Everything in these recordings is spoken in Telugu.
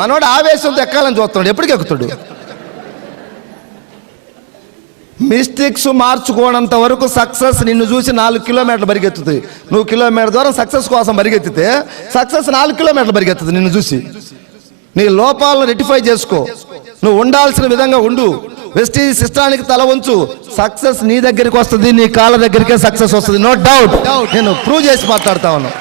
మనోడు ఆవేశంతో ఎక్కాలని చూస్తున్నాడు, ఎప్పటికి ఎక్కుతాడు? మిస్టేక్స్ మార్చుకోనంత వరకు సక్సెస్ నిన్ను చూసి 4 కిలోమీటర్లు పరిగెత్తుతుంది. నువ్వు కిలోమీటర్ దూరం సక్సెస్ కోసం పరిగెత్తితే సక్సెస్ 4 కిలోమీటర్లు పరిగెత్తుతుంది నిన్ను చూసి. నీ లోపాలను రెక్టిఫై చేసుకో, నువ్వు ఉండాల్సిన విధంగా ఉండు, వెస్టీజ్ సిస్టానికి తల వంచు. సక్సెస్ నీ దగ్గరికి వస్తుంది, నీ కాళ్ళ దగ్గరికే సక్సెస్ వస్తుంది, నో డౌట్. నేను ప్రూవ్ చేసి మాట్లాడుతా ఉన్నా.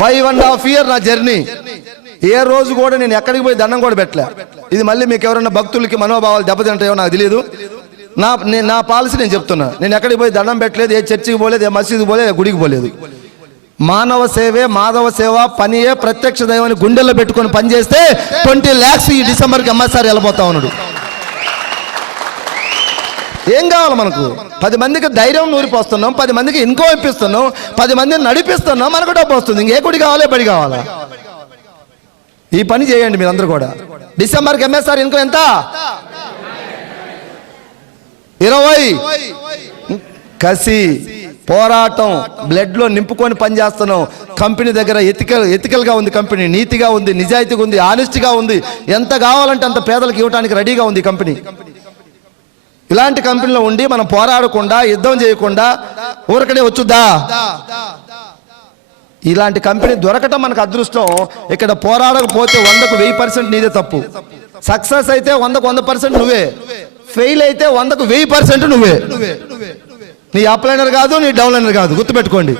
5.5 years నా జర్నీ. ఏ రోజు కూడా నేను ఎక్కడికి పోయి దండం కూడా పెట్టలే. ఇది మళ్ళీ మీకు ఎవరైనా భక్తులకి మనోభావాలు దెబ్బతింటాయో నాకు తెలియదు. నా పాలసీ నేను చెప్తున్నా. నేను ఎక్కడికి పోయి దండం పెట్టలేదు, ఏ చర్చికి పోలేదు, ఏ మసీదుకి పోలేదు, ఏ గుడికి పోలేదు. మానవ సేవే మాధవ సేవ, పనియే ప్రత్యక్ష దైవాన్ని గుండెల్లో పెట్టుకొని పనిచేస్తే 20 lakhs ఈ డిసెంబర్కి ఎంఎస్ఆర్ వెళ్ళిపోతా ఉన్నాడు. ఏం కావాలి మనకు? 10 మందికి ధైర్యం నూరిపోస్తున్నాం, 10 మందికి ఇన్కమ్ ఇప్పిస్తున్నాం, 10 మందిని నడిపిస్తున్నాం, మనకు డబ్బు వస్తుంది. ఇంకే గుడి కావాలి, బడి కావాలా? ఈ పని చేయండి మీరందరూ కూడా. డిసెంబర్కి ఎంఎస్ఆర్ ఇన్కమ్ ఎంత? 20. కసి, పోరాటం బ్లడ్లో నింపుకొని పనిచేస్తున్నాం. కంపెనీ దగ్గర ఎథికల్గా ఉంది, కంపెనీ నీతిగా ఉంది, నిజాయితీగా ఉంది, ఆనెస్ట్గా ఉంది. ఎంత కావాలంటే అంత పేదలకు ఇవ్వడానికి రెడీగా ఉంది కంపెనీ. ఇలాంటి కంపెనీలో ఉండి మనం పోరాడకుండా, యుద్ధం చేయకుండా ఊరకనే వచ్చుద్దా? ఇలాంటి కంపెనీ దొరకటం మనకు అదృష్టం. ఇక్కడ పోరాడకపోతే 100కు 1000% నీదే తప్పు. సక్సెస్ అయితే 100కు 100% నువ్వే, ఫెయిల్ అయితే 100కు 1000% నువ్వే. నీ అప్లైనర్ కాదు, నీ డౌన్లైనర్ కాదు, గుర్తుపెట్టుకోండి.